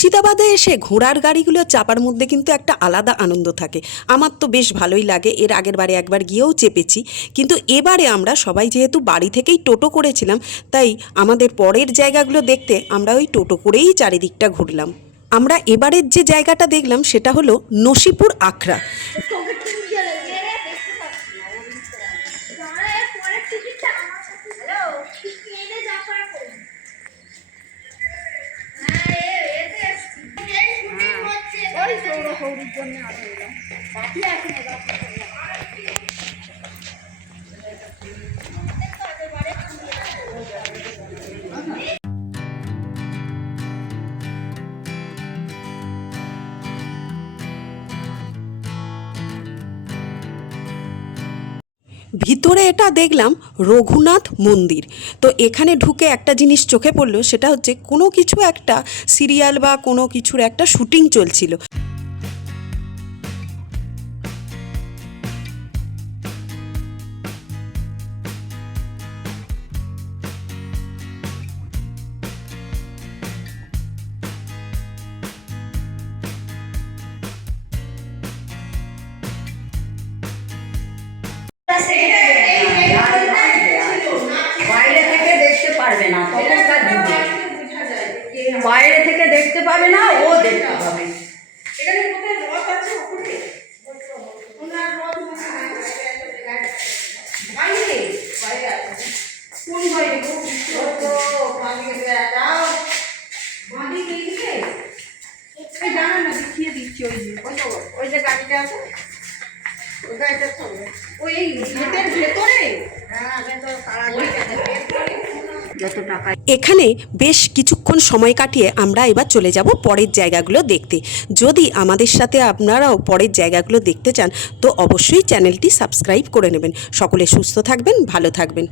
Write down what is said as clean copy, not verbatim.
মুর্শিদাবাদে এসে ঘোড়ার গাড়িগুলো চাপার মধ্যে কিন্তু একটা আলাদা আনন্দ থাকে। আমার তো বেশ ভালোই লাগে। এর আগের বারে একবার গিয়েও চেপেছি, কিন্তু এবারে আমরা সবাই যেহেতু বাড়ি থেকেই টোটো করেছিলাম, তাই আমাদের পরের জায়গাগুলো দেখতে আমরা ওই টোটো করেই চারিদিকটা ঘুরলাম। আমরা এবারের যে জায়গাটা দেখলাম সেটা হলো নসিপুর আখড়া। ভিতরে এটা দেখলাম রঘুনাথ মন্দির। তো এখানে ঢুকে একটা জিনিস চোখে পড়লো, সেটা হচ্ছে কোনো কিছু একটা সিরিয়াল বা কোনো কিছুর একটা শুটিং চলছিল। বাইরে থেকে দেখতে পারবে না, বাইরে থেকে দেখতে পাবে না, ও দেখতে পাবে। ওই যে গাড়িটা আছে, ওই গাড়িটা চলবে ওই গেটের ভেতরে। এখানে বেশ কিছুক্ষণ সময় কাটিয়ে আমরা এবার চলে যাব পরের জায়গাগুলো দেখতে। যদি আমাদের সাথে আপনারাও পরের জায়গাগুলো দেখতে চান তো অবশ্যই চ্যানেলটি সাবস্ক্রাইব করে নেবেন। সকলে সুস্থ থাকবেন, ভালো থাকবেন।